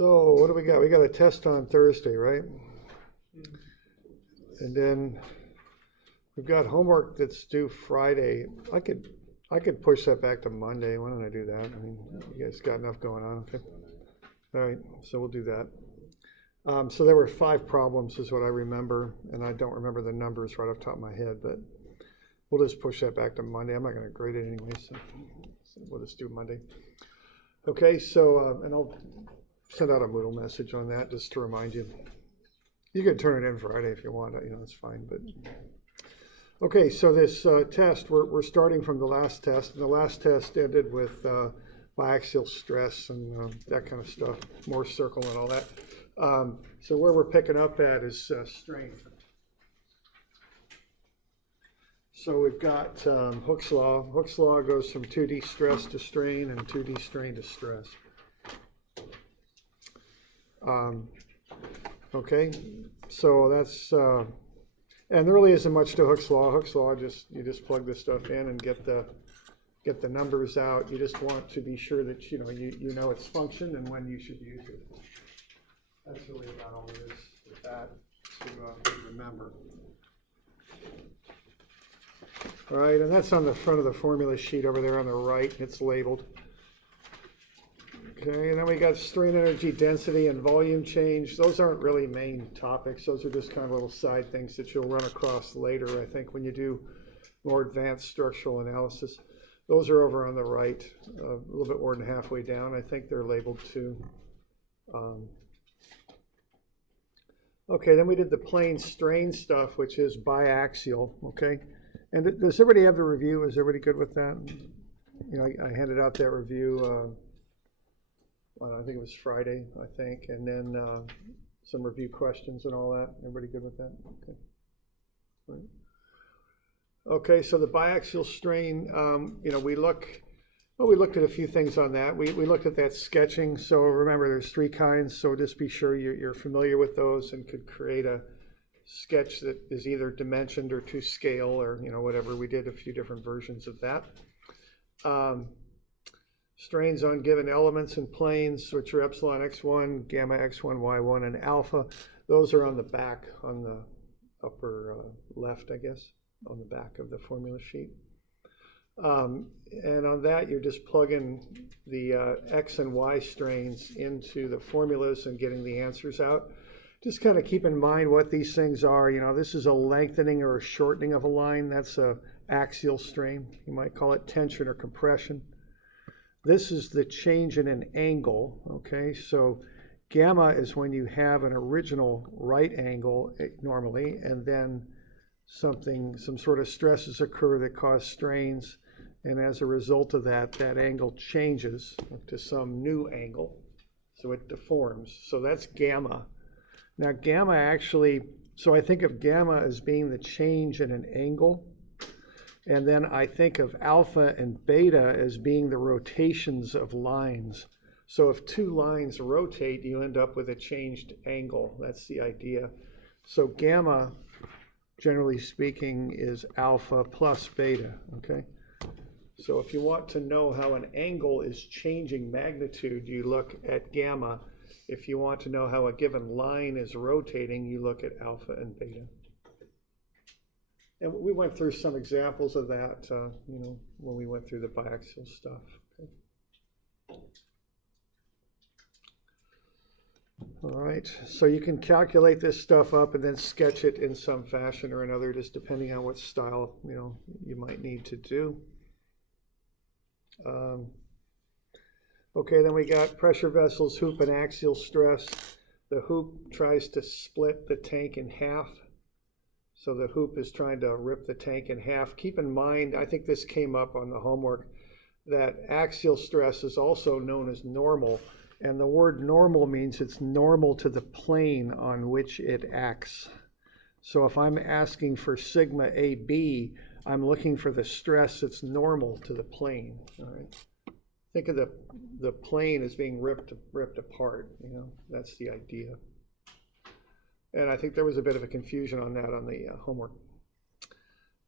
So what do we got? We got a test on Thursday, right? And then we've got homework that's due Friday. I could push that back to Monday. Why don't I do that? I mean, you guys got enough going on, okay? All right, so we'll do that. So there were 5 problems is what I remember, and I don't remember the numbers right off the top of my head, but we'll just push that back to Monday. I'm not going to grade it anyway, so we'll just do Monday. Okay, so, and I'll send out a Moodle message on that just to remind you. You can turn it in Friday if you want, you know, it's fine, but. Okay, so this test, we're starting from the last test, and the last test ended with biaxial stress and that kind of stuff, Morse circle and all that. So where we're picking up at is strain. So we've got Hooke's law. Hooke's law goes from 2D stress to strain and 2D strain to stress. Okay, so that's, and there really isn't much to Hooke's law. Hooke's law, you just plug this stuff in and get the numbers out. You just want to be sure that you know its function and when you should use it. That's really about all there is with that to remember. All right, and that's on the front of the formula sheet over there on the right. It's labeled. Okay, and then we got strain energy density and volume change. Those aren't really main topics. Those are just kind of little side things that you'll run across later, I think, when you do more advanced structural analysis. Those are over on the right, a little bit more than halfway down. I think they're labeled too. Okay, then we did the plane strain stuff, which is biaxial, okay? And does everybody have the review? Is everybody good with that? You know, I handed out that review, I think it was Friday, I think, and then some review questions and all that. Everybody good with that? Okay. All right. Okay, so the biaxial strain, you know, we looked at a few things on that. We looked at that sketching. So remember, there's 3 kinds. So just be sure you're familiar with those and could create a sketch that is either dimensioned or to scale or, you know, whatever. We did a few different versions of that. Strains on given elements and planes, which are epsilon x1, gamma x1, y1, and alpha. Those are on the back, on the upper left, I guess, on the back of the formula sheet. And on that, you're just plugging the x and y strains into the formulas and getting the answers out. Just kind of keep in mind what these things are. You know, this is a lengthening or a shortening of a line. That's a axial strain. You might call it tension or compression. This is the change in an angle, okay? So gamma is when you have an original right angle normally, and then some sort of stresses occur that cause strains, and as a result of that, that angle changes to some new angle, so it deforms. So that's gamma. Now gamma actually, so I think of gamma as being the change in an angle, and then I think of alpha and beta as being the rotations of lines. So if 2 lines rotate, you end up with a changed angle. That's the idea. So gamma, generally speaking, is alpha plus beta, okay? So if you want to know how an angle is changing magnitude, you look at gamma. If you want to know how a given line is rotating, you look at alpha and beta. And we went through some examples of that, you know, when we went through the biaxial stuff. Okay. All right, so you can calculate this stuff up and then sketch it in some fashion or another, just depending on what style, you know, you might need to do. Okay, then we got pressure vessels, hoop, and axial stress. The hoop tries to split the tank in half. So the hoop is trying to rip the tank in half. Keep in mind, I think this came up on the homework, that axial stress is also known as normal. And the word normal means it's normal to the plane on which it acts. So if I'm asking for sigma AB, I'm looking for the stress that's normal to the plane. All right. Think of the plane as being ripped apart. You know, that's the idea. And I think there was a bit of a confusion on that on the homework.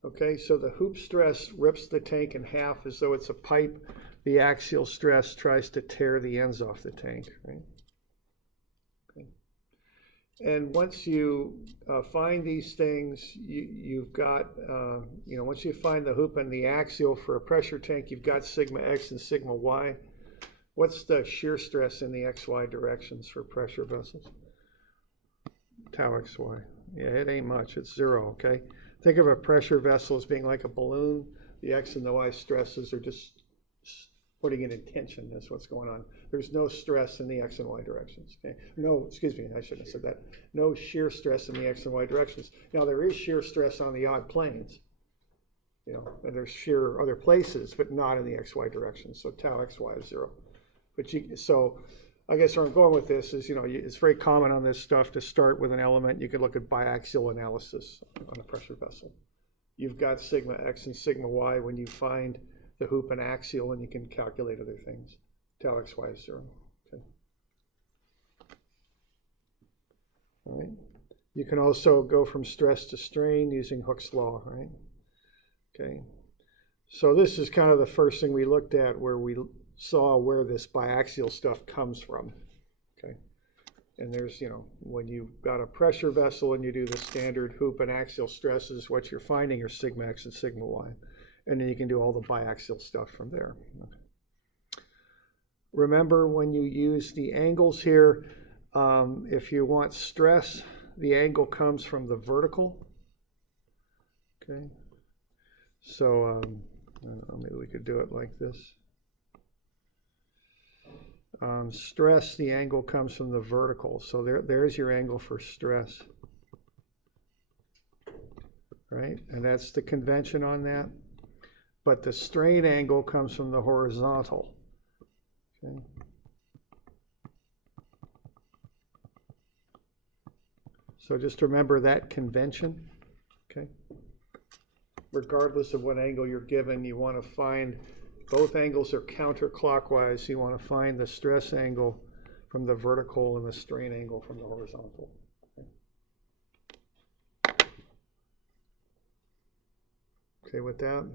Okay, so the hoop stress rips the tank in half as though it's a pipe. The axial stress tries to tear the ends off the tank, right? And once you find these things, you've got, once you find the hoop and the axial for a pressure tank, you've got sigma x and sigma y. What's the shear stress in the xy directions for pressure vessels? Tau xy. Yeah, it ain't much. It's 0, okay? Think of a pressure vessel as being like a balloon. The x and the y stresses are just putting it in tension. That's what's going on. There's no stress in the x and y directions. Okay? No, excuse me, I shouldn't have said that. No shear stress in the x and y directions. Now, there is shear stress on the odd planes. And there's shear other places, but not in the xy direction. So tau xy is 0. So I guess where I'm going with this is, it's very common on this stuff to start with an element. You could look at biaxial analysis on a pressure vessel. You've got sigma x and sigma y when you find the hoop and axial, and you can calculate other things. Tau xy is 0. Okay. All right. You can also go from stress to strain using Hooke's law, right? Okay. So this is kind of the first thing we looked at, where we saw where this biaxial stuff comes from. Okay. And there's, when you've got a pressure vessel and you do the standard hoop and axial stresses, what you're finding are sigma x and sigma y. And then you can do all the biaxial stuff from there. Okay. Remember, when you use the angles here, if you want stress, the angle comes from the vertical. Okay. So I don't know, maybe we could do it like this. Stress, the angle comes from the vertical. So there's your angle for stress. Right? And that's the convention on that. But the strain angle comes from the horizontal. Okay. So just remember that convention. Okay. Regardless of what angle you're given, you want to find both angles are counterclockwise. You want to find the stress angle from the vertical and the strain angle from the horizontal. Okay, with that.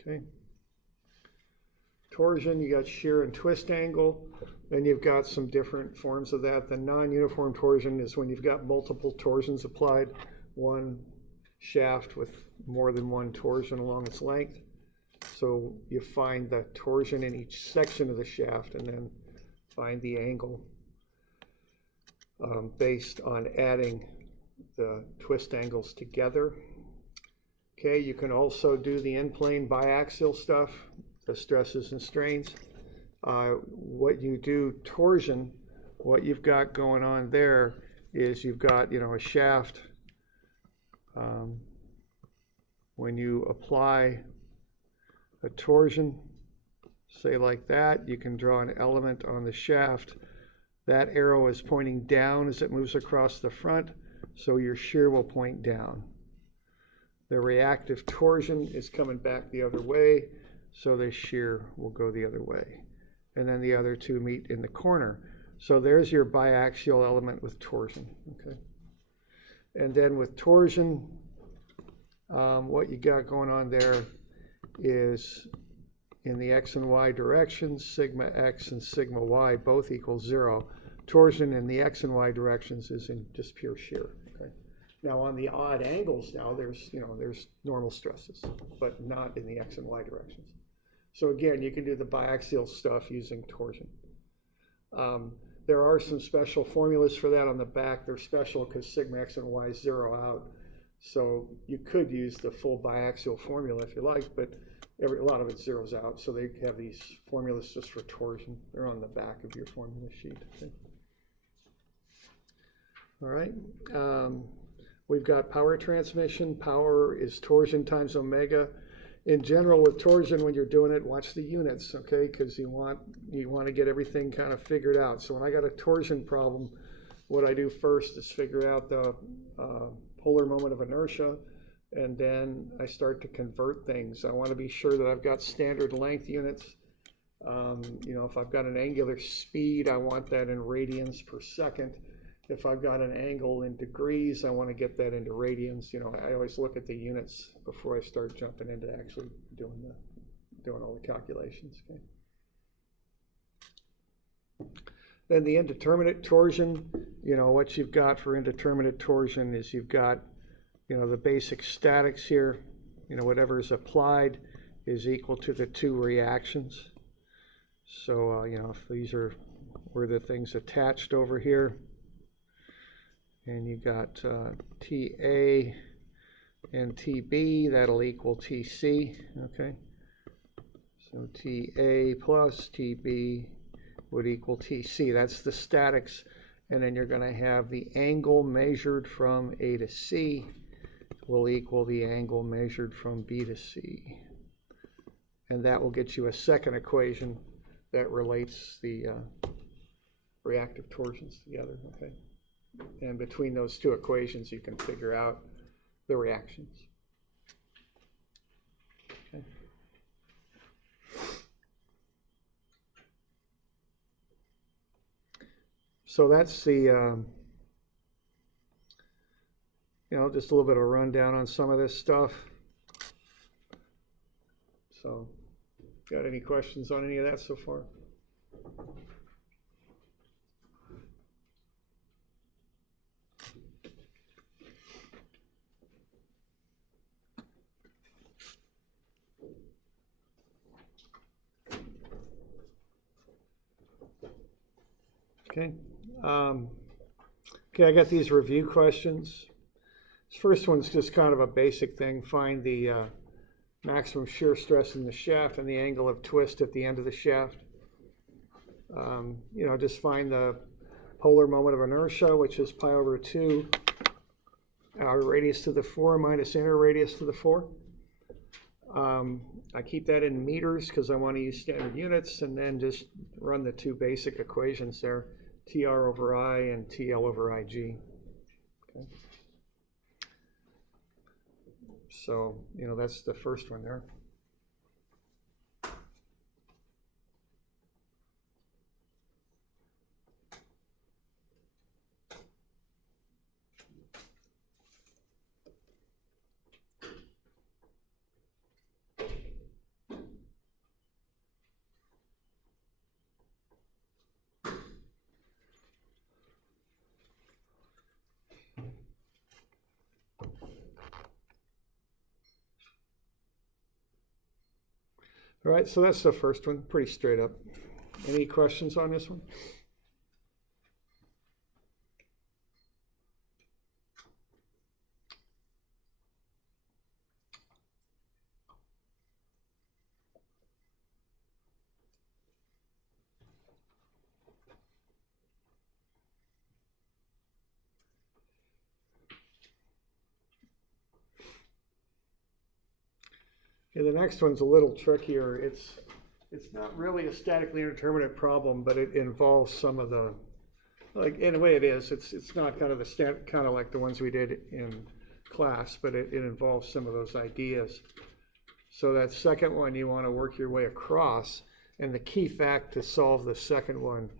Okay. Torsion, you got shear and twist angle. Then you've got some different forms of that. The non-uniform torsion is when you've got multiple torsions applied, one shaft with more than one torsion along its length. So you find the torsion in each section of the shaft and then find the angle based on adding the twist angles together. Okay, you can also do the in-plane biaxial stuff, the stresses and strains. What you do torsion, what you've got going on there is you've got, a shaft. When you apply a torsion, say like that, you can draw an element on the shaft. That arrow is pointing down as it moves across the front, so your shear will point down. The reactive torsion is coming back the other way, so the shear will go the other way. And then the other two meet in the corner. So there's your biaxial element with torsion. Okay. And then with torsion, what you got going on there is in the x and y directions, sigma x and sigma y both equal 0. Torsion in the x and y directions is in just pure shear. Okay. Now on the odd angles now, there's normal stresses, but not in the x and y directions. So again, you can do the biaxial stuff using torsion. There are some special formulas for that on the back. They're special because sigma x and y zero out. So you could use the full biaxial formula if you like, but a lot of it zeroes out. So they have these formulas just for torsion. They're on the back of your formula sheet. Okay. All right. We've got power transmission. Power is torsion times omega. In general, with torsion, when you're doing it, watch the units, okay? Because you want to get everything kind of figured out. So when I got a torsion problem, what I do first is figure out the polar moment of inertia, and then I start to convert things. I want to be sure that I've got standard length units. If I've got an angular speed, I want that in radians per second. If I've got an angle in degrees, I want to get that into radians. I always look at the units before I start jumping into actually doing doing all the calculations. Okay. Then the indeterminate torsion, what you've got for indeterminate torsion is you've got, the basic statics here, whatever is applied is equal to the two reactions. So, if these were the things attached over here, and you got TA and TB, that'll equal TC, okay? So TA plus TB would equal TC. That's the statics. And then you're going to have the angle measured from A to C will equal the angle measured from B to C. And that will get you a second equation that relates the reactive torsions together, okay? And between those two equations, you can figure out the reactions. Okay. So that's the, just a little bit of a rundown on some of this stuff. So, got any questions on any of that so far? Okay. Okay, I got these review questions. This first one's just kind of a basic thing. Find the maximum shear stress in the shaft and the angle of twist at the end of the shaft. Just find the polar moment of inertia, which is pi over 2 outer radius to the 4 minus inner radius to the 4. I keep that in meters because I want to use standard units, and then just run the two basic equations there, TR over I and TL over IG. Okay. So, that's the first one there. All right, so that's the first one, pretty straight up. Any questions on this one? Okay, the next one's a little trickier. It's not really a statically indeterminate problem, but it involves some of the, in a way it is. It's not kind of kind of like the ones we did in class, but it involves some of those ideas. So that second one, you want to work your way across, and the key fact to solve the second one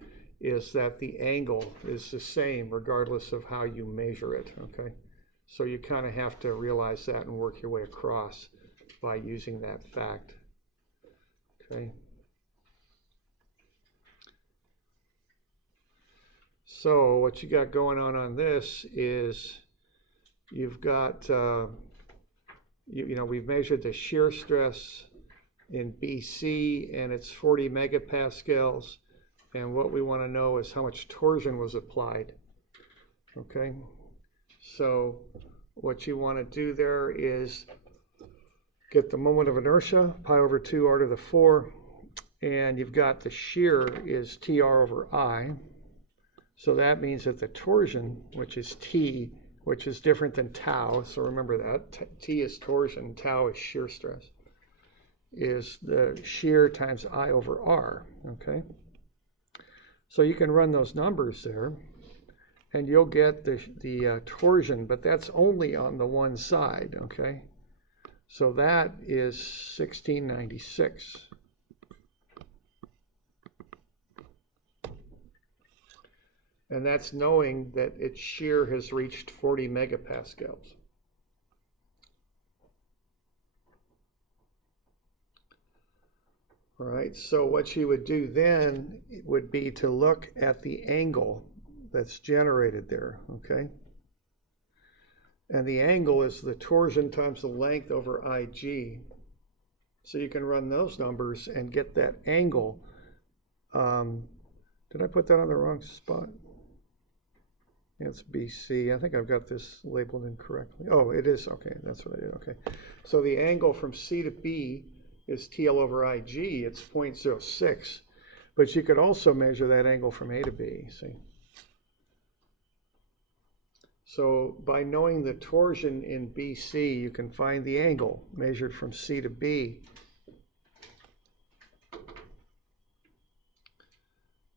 is that the angle is the same regardless of how you measure it, okay? So you kind of have to realize that and work your way across by using that fact, okay? So what you got going on this is you've got, we've measured the shear stress in BC, and it's 40 megapascals, and what we want to know is how much torsion was applied, okay? So what you want to do there is get the moment of inertia, pi over 2 r to the 4, and you've got the shear is TR over I. So that means that the torsion, which is T, which is different than tau, so remember that, T is torsion, tau is shear stress, is the shear times I over R, okay? So you can run those numbers there, and you'll get the torsion, but that's only on the one side, okay? So that is 1696. And that's knowing that its shear has reached 40 megapascals. All right, so what you would do then would be to look at the angle that's generated there, okay? And the angle is the torsion times the length over IG. So you can run those numbers and get that angle. Did I put that on the wrong spot? It's BC. I think I've got this labeled incorrectly. Oh, it is. Okay, that's what I did. Okay. So the angle from C to B is TL over IG. It's 0.06. But you could also measure that angle from A to B, see? So by knowing the torsion in BC, you can find the angle measured from C to B.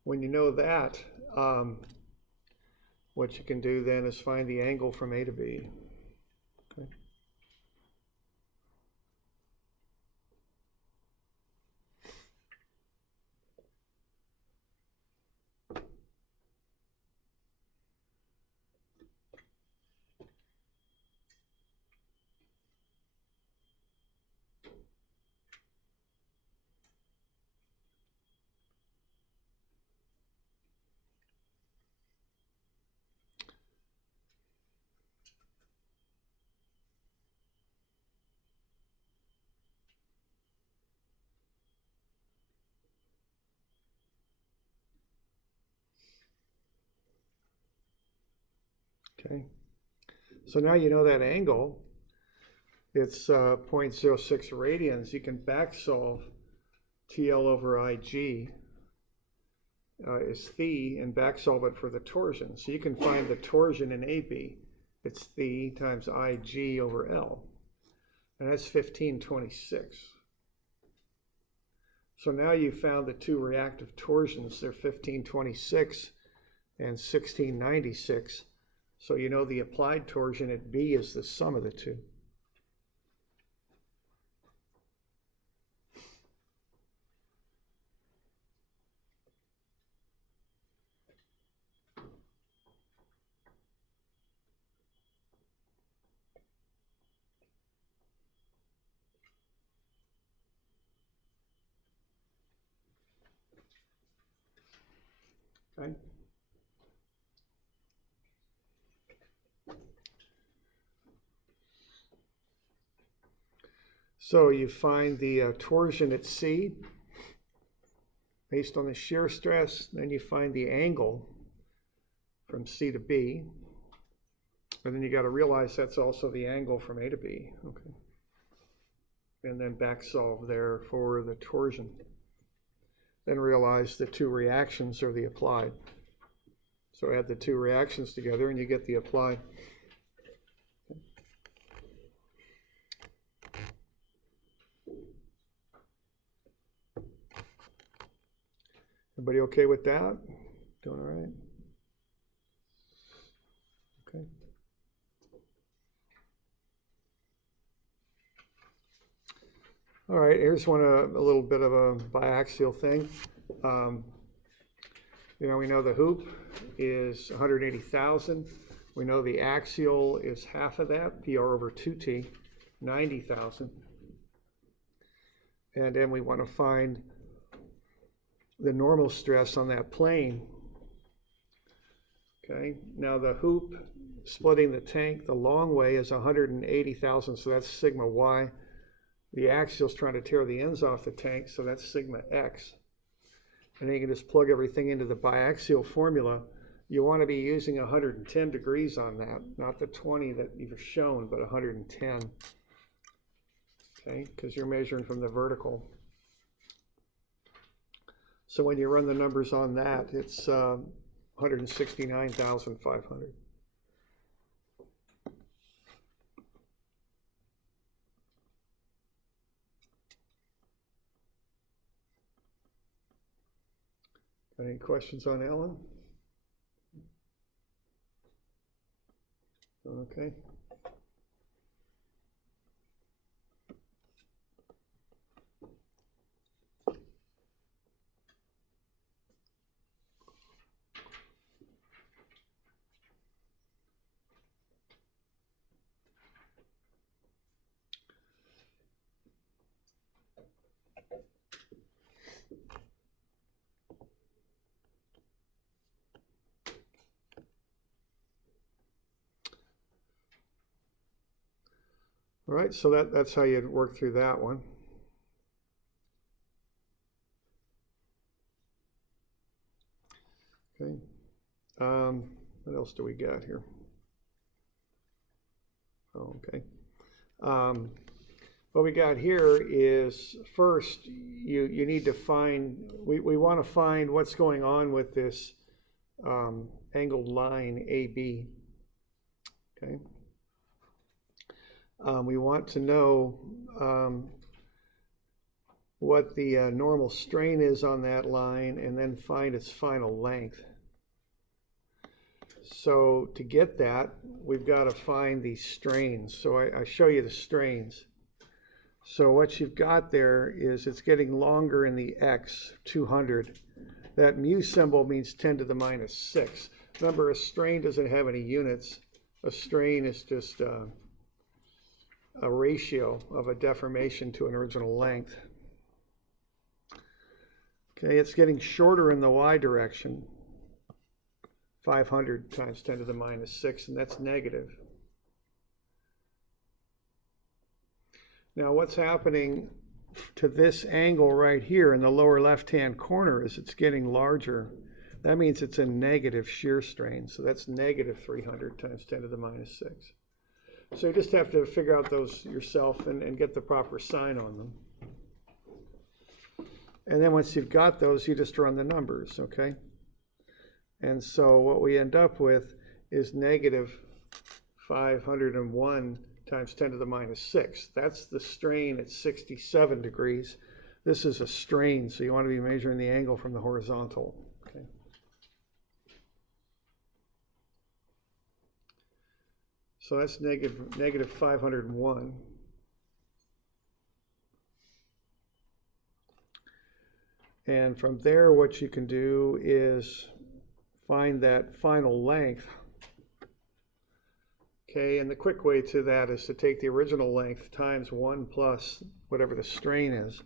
When you know that, what you can do then is find the angle from A to B. Okay. Okay, so now you know that angle, it's 0.06 radians. You can back solve TL over IG is phi and back solve it for the torsion. So you can find the torsion in AB. It's phi times IG over L, and that's 1526. So now you found the two reactive torsions. They're 1526 and 1696. So you know the applied torsion at B is the sum of the two. Okay. So you find the torsion at C based on the shear stress, then you find the angle from C to B, and then you got to realize that's also the angle from A to B, okay? And then back solve there for the torsion. Then realize the two reactions are the applied. So add the two reactions together and you get the applied. Everybody okay with that? Doing all right? Okay. All right, here's one a little bit of a biaxial thing. You know, we know the hoop is 180,000. We know the axial is half of that, PR over 2T, 90,000. And then we want to find the normal stress on that plane. Okay, now the hoop splitting the tank the long way is 180,000, so that's sigma y. The axial is trying to tear the ends off the tank, so that's sigma x. And then you can just plug everything into the biaxial formula. You want to be using 110 degrees on that, not the 20 that you've shown, but 110. Okay, because you're measuring from the vertical. So when you run the numbers on that, it's 169,500. Any questions on Ellen? Okay. All right, so that's how you'd work through that one. Okay. What else do we got here? Oh, okay. What we got here is, first, you need to find, we want to find what's going on with this angled line AB. Okay. We want to know what the normal strain is on that line, and then find its final length. So to get that, we've got to find these strains. So I show you the strains. So what you've got there is it's getting longer in the X, 200. That mu symbol means 10 to the minus 6. Remember, a strain doesn't have any units. A strain is just a ratio of a deformation to an original length. Okay, it's getting shorter in the Y direction. 500 times 10 to the minus 6, and that's negative. Now what's happening to this angle right here in the lower left-hand corner is it's getting larger. That means it's a negative shear strain, so that's negative 300 times 10 to the minus 6. So you just have to figure out those yourself and get the proper sign on them. And then once you've got those, you just run the numbers, okay? And so what we end up with is negative 501 times 10 to the minus 6. That's the strain at 67 degrees. This is a strain, so you want to be measuring the angle from the horizontal. Okay. So that's negative 501. And from there, what you can do is find that final length. Okay, and the quick way to that is to take the original length times 1 plus whatever the strain is.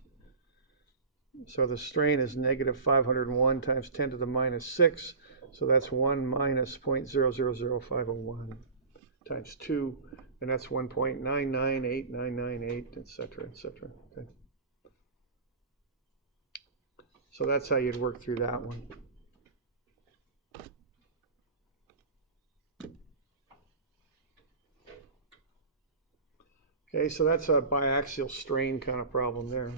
So the strain is negative 501 times 10 to the minus 6. So that's 1 minus 0.000501 times 2, and that's 1.998998, etc., etc. Okay. So that's how you'd work through that one. Okay, so that's a biaxial strain kind of problem there.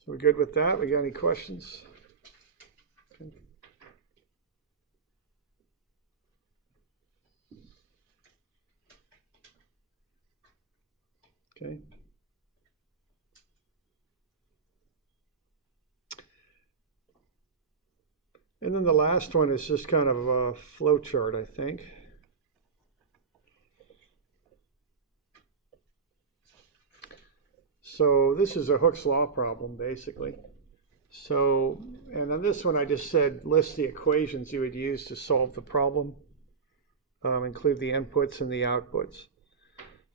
So we're good with that? We got any questions? Okay. Okay. And then the last one is just kind of a flow chart, I think. So this is a Hooke's law problem, basically. So, and on this one, I just said list the equations you would use to solve the problem, include the inputs and the outputs.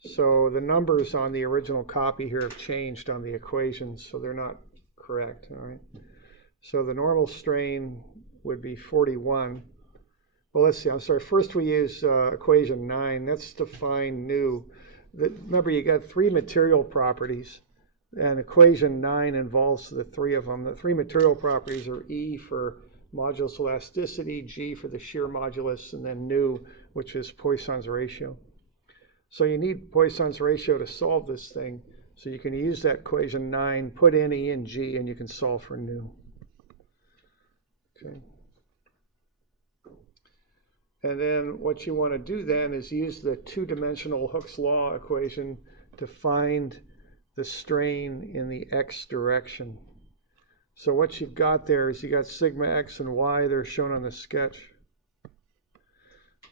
So the numbers on the original copy here have changed on the equations, so they're not correct, all right? So the normal strain would be 41. Well, let's see, I'm sorry, first we use equation 9. That's to find nu. Remember, you got 3 material properties, and equation 9 involves the 3 of them. The 3 material properties are E for modulus elasticity, G for the shear modulus, and then nu, which is Poisson's ratio. So you need Poisson's ratio to solve this thing. So you can use that equation 9, put in E and G, and you can solve for nu. Okay. And then what you want to do then is use the 2-dimensional Hooke's law equation to find the strain in the x direction. So what you've got there is you got sigma x and y, they're shown on the sketch.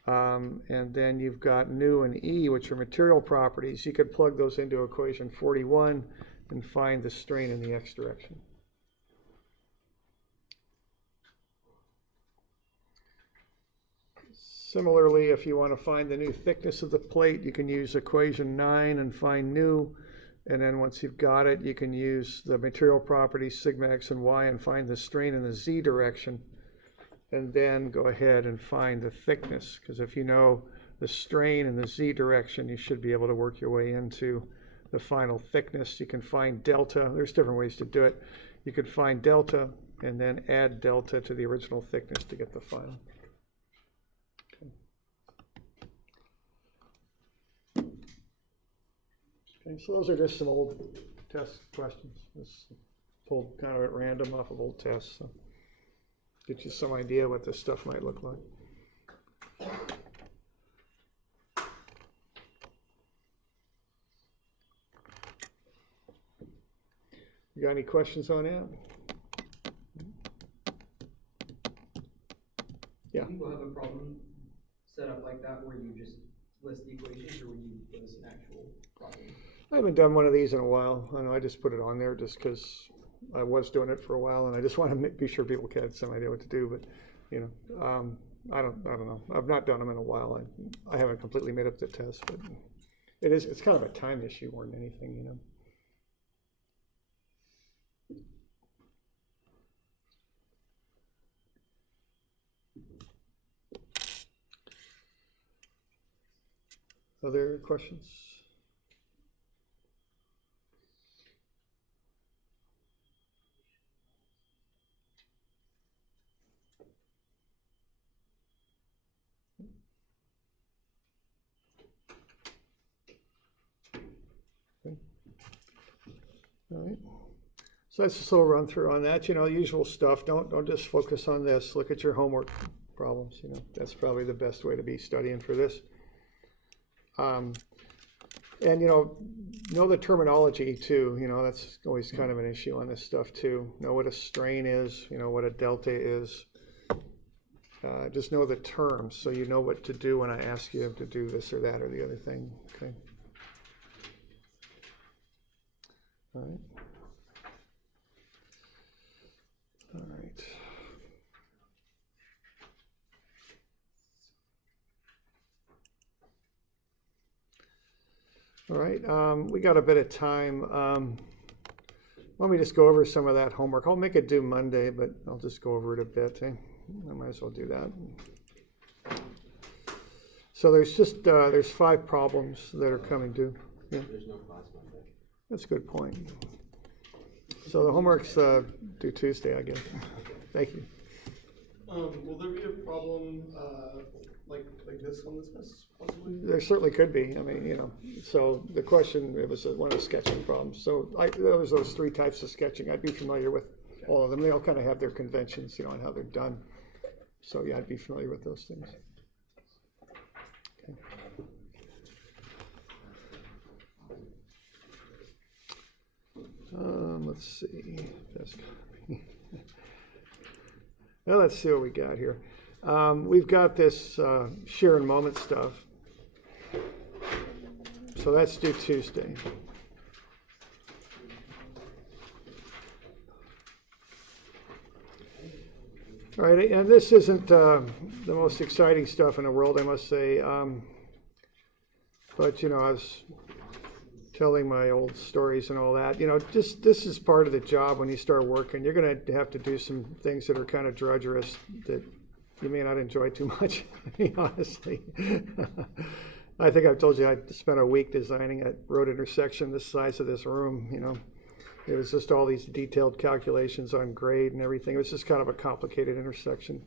And then you've got nu and E, which are material properties. You could plug those into equation 41 and find the strain in the x direction. Similarly, if you want to find the new thickness of the plate, you can use equation 9 and find new. And then once you've got it, you can use the material properties, sigma x and y, and find the strain in the z direction. And then go ahead and find the thickness, because if you know the strain in the z direction, you should be able to work your way into the final thickness. You can find delta. There's different ways to do it. You could find delta and then add delta to the original thickness to get the final. Okay, so those are just some old test questions. This pulled kind of at random off of old tests. So get you some idea what this stuff might look like. You got any questions on that? Yeah. Do people have a problem set up like that where you just list the equations, or would you give us an actual problem? I haven't done one of these in a while. I know I just put it on there just because I was doing it for a while, and I just want to be sure people had some idea what to do. But you know, I don't know. I've not done them in a while. I haven't completely made up the test, but it's kind of a time issue more than anything, you know. Other questions? Okay. All right. So that's just a little run through on that. You know, usual stuff. Don't just focus on this. Look at your homework problems. You know, that's probably the best way to be studying for this. And you know the terminology too. You know, that's always kind of an issue on this stuff too. Know what a strain is. You know what a delta is. Just know the terms so you know what to do when I ask you to do this or that or the other thing. Okay. All right. All right. All right, we got a bit of time. Let me just go over some of that homework. I'll make it due Monday, but I'll just go over it a bit. Eh? I might as well do that. So there's 5 problems that are coming due. Yeah. There's no class Monday. That's a good point. So the homework's due Tuesday, I guess. Thank you. Will there be a problem like this one that's possibly? There certainly could be. I mean, you know, so the question, it was one of the sketching problems. So there was those 3 types of sketching. I'd be familiar with all of them. They all kind of have their conventions, you know, and how they're done. So yeah, I'd be familiar with those things. Okay. Let's see. Well, let's see what we got here. We've got this shear and moment stuff. So that's due Tuesday. All right, and this isn't the most exciting stuff in the world, I must say. But, you know, I was telling my old stories and all that. You know, just this is part of the job when you start working. You're going to have to do some things that are kind of drudgerous that you may not enjoy too much, honestly. I think I've told you I spent a week designing a road intersection the size of this room, you know. It was just all these detailed calculations on grade and everything. It was just kind of a complicated intersection.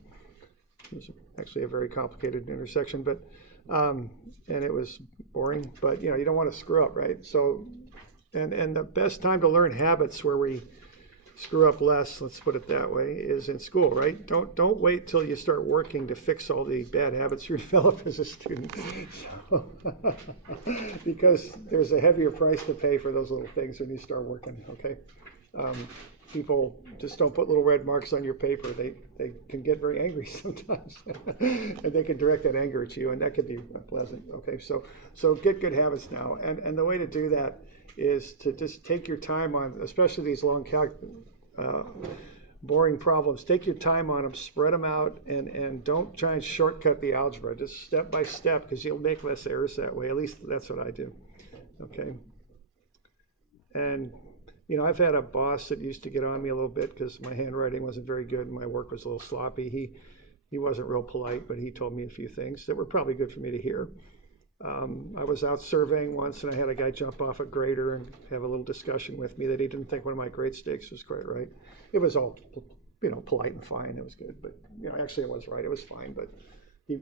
It was actually a very complicated intersection, but and it was boring, but you know, you don't want to screw up, right? So, and the best time to learn habits where we screw up less, let's put it that way, is in school, right? Don't wait till you start working to fix all the bad habits you develop as a student. So, because there's a heavier price to pay for those little things when you start working, okay? People just don't put little red marks on your paper. They can get very angry sometimes, and they can direct that anger at you, and that can be unpleasant. Okay, so get good habits now, and the way to do that is to just take your time on, especially these long boring problems. Take your time on them, spread them out, and don't try and shortcut the algebra. Just step by step, because you'll make less errors that way. At least that's what I do. Okay. And you know, I've had a boss that used to get on me a little bit because my handwriting wasn't very good and my work was a little sloppy. He wasn't real polite, but he told me a few things that were probably good for me to hear. I was out surveying once and I had a guy jump off a grader and have a little discussion with me that he didn't think one of my grade stakes was quite right. It was all, you know, polite and fine. It was good, but you know, actually it was right. It was fine, but he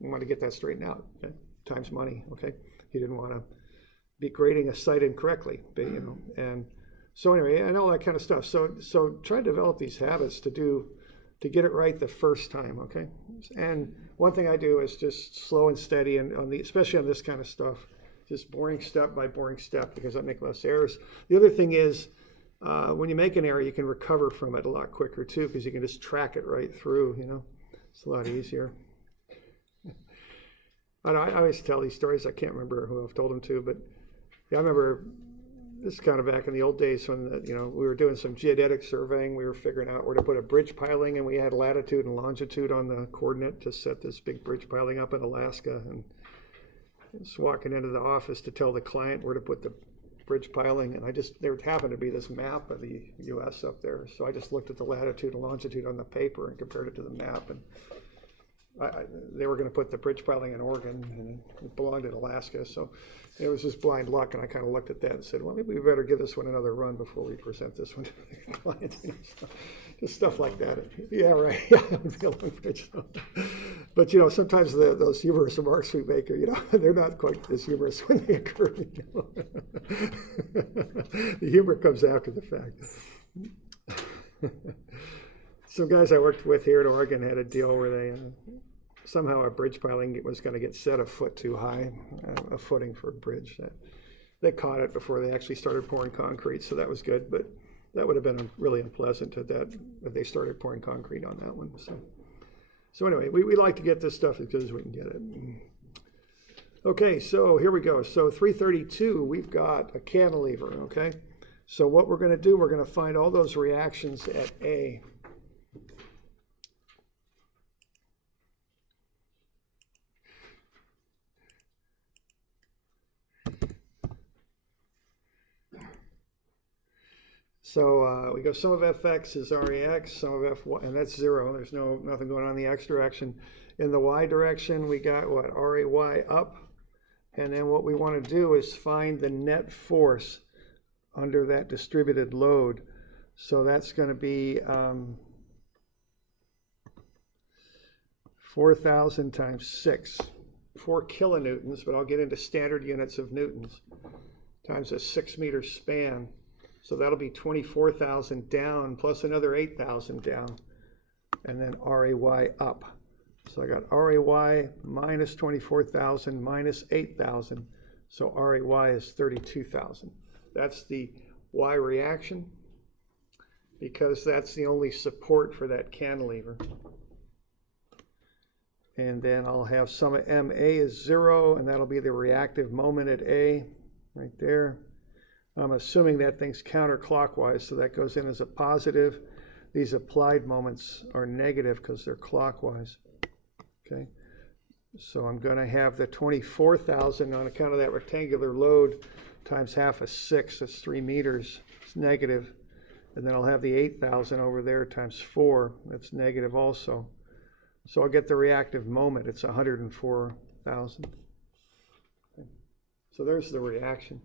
wanted to get that straightened out. Okay, time's money. Okay, he didn't want to be grading a site incorrectly, you know, and so anyway, and all that kind of stuff. So try to develop these habits to get it right the first time, okay? And one thing I do is just slow and steady, and especially on this kind of stuff, just boring step by boring step, because I make less errors. The other thing is, when you make an error, you can recover from it a lot quicker too, because you can just track it right through, you know? It's a lot easier. I always tell these stories. I can't remember who I've told them to, but yeah, I remember this is kind of back in the old days when you know, we were doing some geodetic surveying. We were figuring out where to put a bridge piling, and we had latitude and longitude on the coordinate to set this big bridge piling up in Alaska. And just walking into the office to tell the client where to put the bridge piling, and there happened to be this map of the U.S. up there. So I just looked at the latitude and longitude on the paper and compared it to the map, and they were going to put the bridge piling in Oregon, and it belonged in Alaska. So it was just blind luck, and I kind of looked at that and said, well, maybe we better give this one another run before we present this one to the clients. Just stuff like that. Yeah, right. But, you know, sometimes those humorous remarks we make are, you know, they're not quite as humorous when they occur. You know? The humor comes after the fact. Some guys I worked with here in Oregon had a deal where they somehow a bridge piling was going to get set a foot too high, a footing for a bridge. They caught it before they actually started pouring concrete, so that was good. But that would have been really unpleasant if they started pouring concrete on that one. So anyway, we like to get this stuff as good as we can get it. Okay, so here we go. So 332, we've got a cantilever. Okay, so what we're going to do, we're going to find all those reactions at A. So we go, sum of fx is rex, sum of fy, and that's 0. There's nothing going on in the x direction. In the y direction, we got what? Ray up. And then what we want to do is find the net force under that distributed load. So that's going to be 4,000 times 6, 4 kilonewtons, but I'll get into standard units of newtons, times a 6-meter span. So that'll be 24,000 down plus another 8,000 down, and then Ray up. So I got Ray minus 24,000 minus 8,000. So Ray is 32,000. That's the Y reaction, because that's the only support for that cantilever. And then I'll have sum of MA is 0, and that'll be the reactive moment at A, right there. I'm assuming that thing's counterclockwise, so that goes in as a positive. These applied moments are negative because they're clockwise. Okay, so I'm going to have the 24,000 on account of that rectangular load times half of 6, that's 3 meters, it's negative. And then I'll have the 8,000 over there times 4, that's negative also. So I'll get the reactive moment, it's 104,000. Okay. So there's the reaction.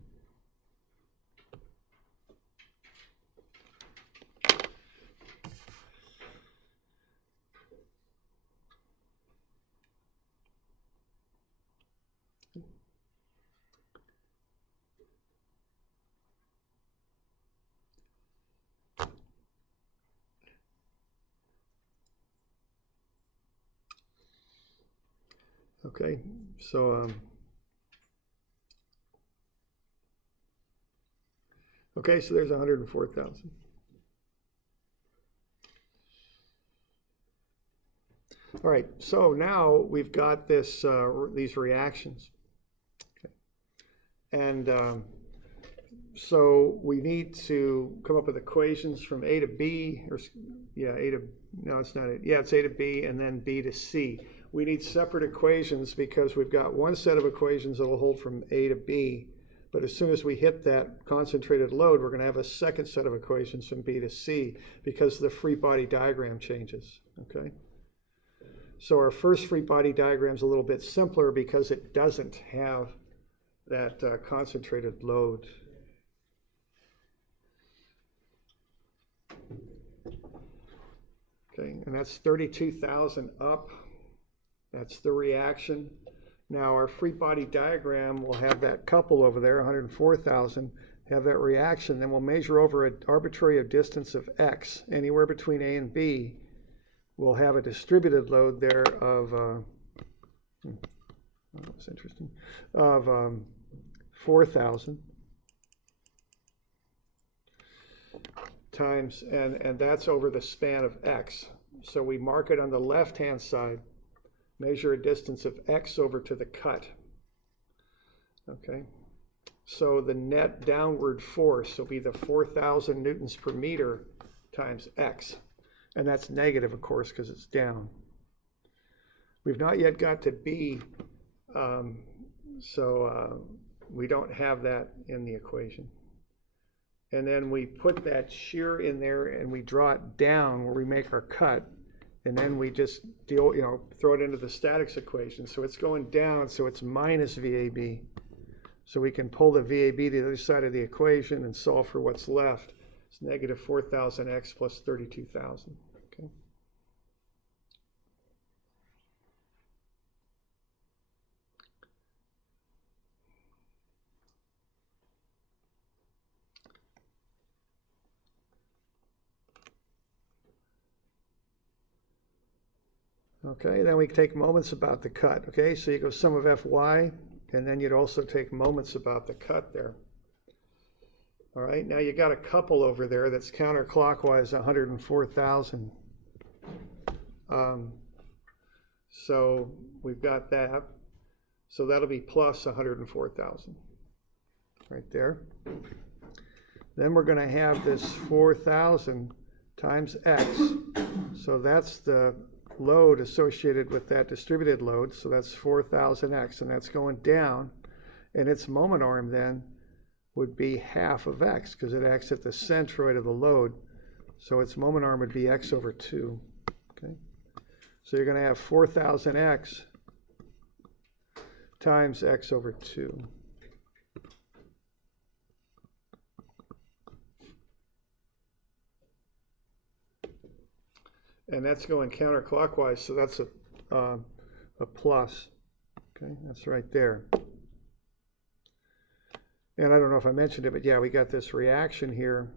Okay, so so there's 104,000. All right, so now we've got this these reactions, okay. And So we need to come up with equations from A to B, or yeah, A to, no, it's not it. Yeah, it's A to B and then B to C. We need separate equations because we've got one set of equations that will hold from A to B, but as soon as we hit that concentrated load, we're going to have a second set of equations from B to C because the free body diagram changes, okay? So our first free body diagram is a little bit simpler because it doesn't have that concentrated load. Okay, and that's 32,000 up. That's the reaction. Now our free body diagram will have that couple over there, 104,000, have that reaction. Then we'll measure over an arbitrary distance of x, anywhere between A and B. We'll have a distributed load there of, that's interesting, of 4,000 times, and that's over the span of x. So we mark it on the left-hand side, measure a distance of x over to the cut. Okay, so the net downward force will be the 4,000 newtons per meter times x, and that's negative, of course, because it's down. We've not yet got to B, so we don't have that in the equation. And then we put that shear in there and we draw it down where we make our cut. And then we just deal, throw it into the statics equation. So it's going down, so it's minus VAB. So we can pull the VAB to the other side of the equation and solve for what's left. It's negative 4,000x plus 32,000. Okay. Okay, then we take moments about the cut. Okay, so you go sum of Fy, and then you'd also take moments about the cut there. All right, now you got a couple over there that's counterclockwise 104,000. So we've got that. So that'll be plus 104,000 right there. Then we're going to have this 4,000 times x. So that's the load associated with that distributed load, so that's 4,000x, and that's going down, and its moment arm then would be half of x because it acts at the centroid of the load, so its moment arm would be x over 2. Okay, so you're going to have 4,000x times x over 2. And that's going counterclockwise, so that's a plus. Okay, that's right there. And I don't know if I mentioned it, but yeah, we got this reaction here,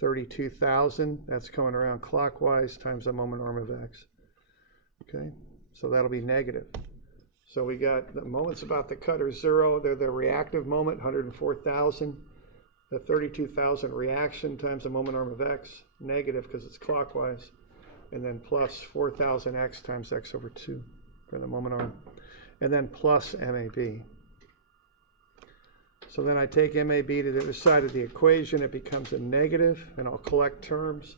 32,000. That's coming around clockwise times the moment arm of x. Okay, so that'll be negative. So we got the moments about the cut are 0. They're the reactive moment, 104,000. The 32,000 reaction times the moment arm of x, negative because it's clockwise. And then plus 4,000x times x over 2 for the moment arm, and then plus MAB. So then I take MAB to the other side of the equation, it becomes a negative, and I'll collect terms.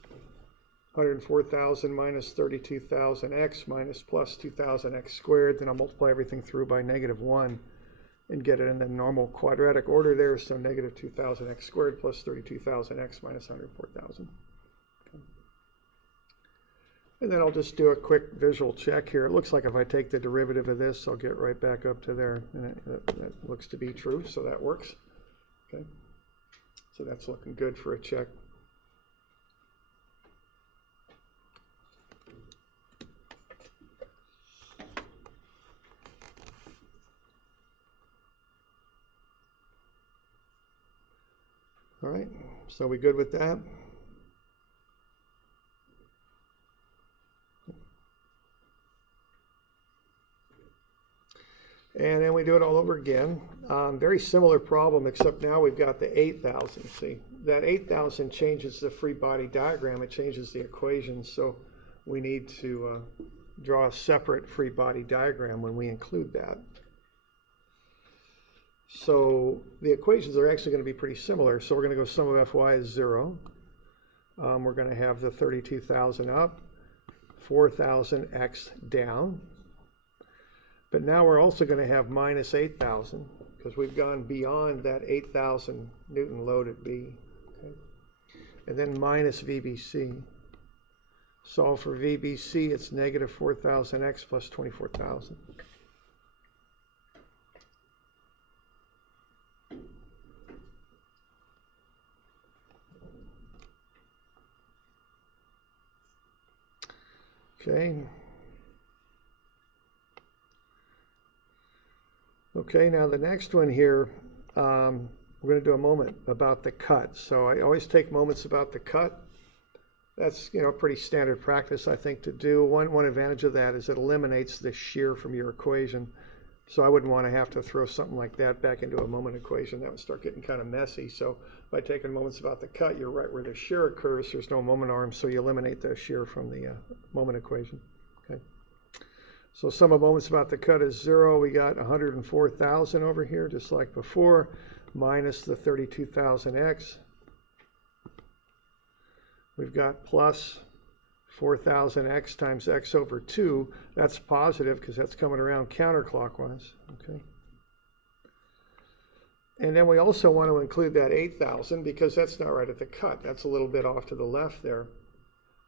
104,000 minus 32,000x minus plus 2,000x squared, then I'll multiply everything through by -1 and get it in the normal quadratic order there, so negative 2,000x squared plus 32,000x minus 104,000. And then I'll just do a quick visual check here. It looks like if I take the derivative of this, I'll get right back up to there. And that looks to be true, so that works. Okay, so that's looking good for a check. All right, so we good with that? And then we do it all over again. Very similar problem, except now we've got the 8,000. See, that 8,000 changes the free body diagram. It changes the equation, so we need to draw a separate free body diagram when we include that. So the equations are actually going to be pretty similar. So we're going to go sum of Fy is 0. We're going to have the 32,000 up, 4,000x down. But now we're also going to have minus 8,000 because we've gone beyond that 8,000 Newton load at B. Okay. And then minus VBC. Solve for VBC, it's negative 4,000x plus 24,000. Okay. Okay, now the next one here, we're going to do a moment about the cut. So I always take moments about the cut. That's, pretty standard practice, I think, to do. One advantage of that is it eliminates the shear from your equation. So I wouldn't want to have to throw something like that back into a moment equation. That would start getting kind of messy. So by taking moments about the cut, you're right where the shear occurs. There's no moment arm, so you eliminate the shear from the moment equation. Okay. So sum of moments about the cut is 0. We got 104,000 over here, just like before, minus the 32,000x. We've got plus 4,000x times x over 2. That's positive because that's coming around counterclockwise. Okay. And then we also want to include that 8,000 because that's not right at the cut. That's a little bit off to the left there.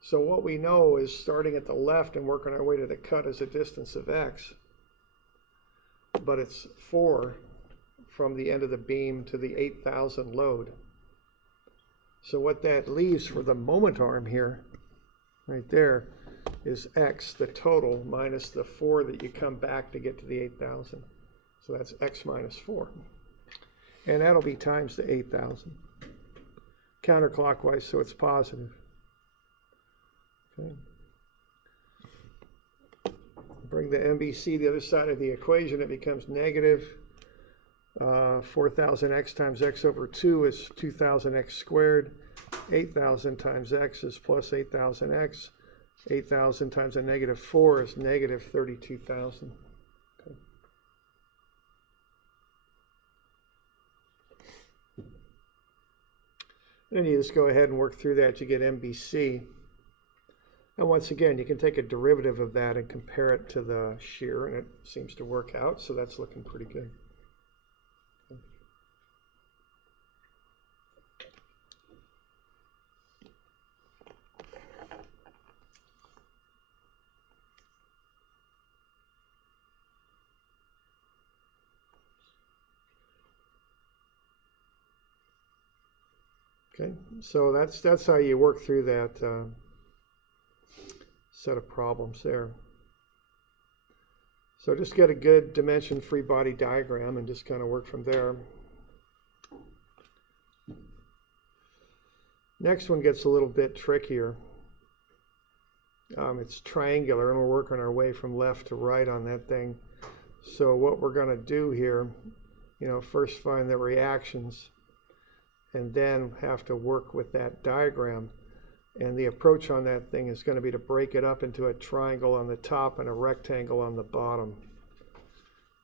So what we know is starting at the left and working our way to the cut is a distance of x. But it's 4 from the end of the beam to the 8,000 load. So what that leaves for the moment arm here, right there, is x, the total, minus the 4 that you come back to get to the 8,000. So that's x minus 4. And that'll be times the 8,000. Counterclockwise, so it's positive. Okay. Bring the MBC to the other side of the equation, it becomes negative. 4,000x times x over 2 is 2,000x squared. 8,000 times x is plus 8,000x. 8,000 times a negative 4 is negative 32,000. Okay. And then you just go ahead and work through that. You get MBC. And once again, you can take a derivative of that and compare it to the shear, and it seems to work out, so that's looking pretty good. Okay, so that's how you work through that set of problems there. So just get a good dimension-free body diagram and just kind of work from there. Next one gets a little bit trickier. It's triangular, and we're working our way from left to right on that thing. So what we're going to do here, first find the reactions, and then have to work with that diagram. And the approach on that thing is going to be to break it up into a triangle on the top and a rectangle on the bottom.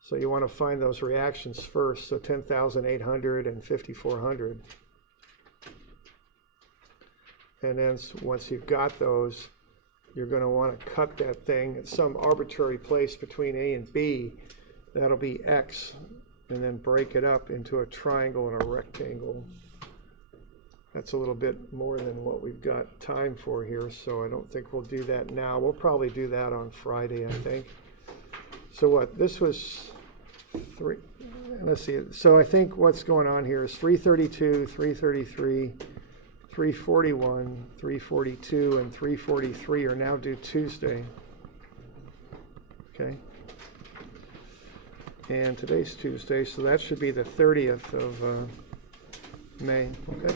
So you want to find those reactions first, so 10,800 and 5,400. And then once you've got those, you're going to want to cut that thing at some arbitrary place between A and B. That'll be X, and then break it up into a triangle and a rectangle. That's a little bit more than what we've got time for here, so I don't think we'll do that now. We'll probably do that on Friday, I think. So what, this was let's see. So I think what's going on here is 332, 333, 341, 342, and 343 are now due Tuesday. Okay. And today's Tuesday, so that should be the 30th of May. Okay.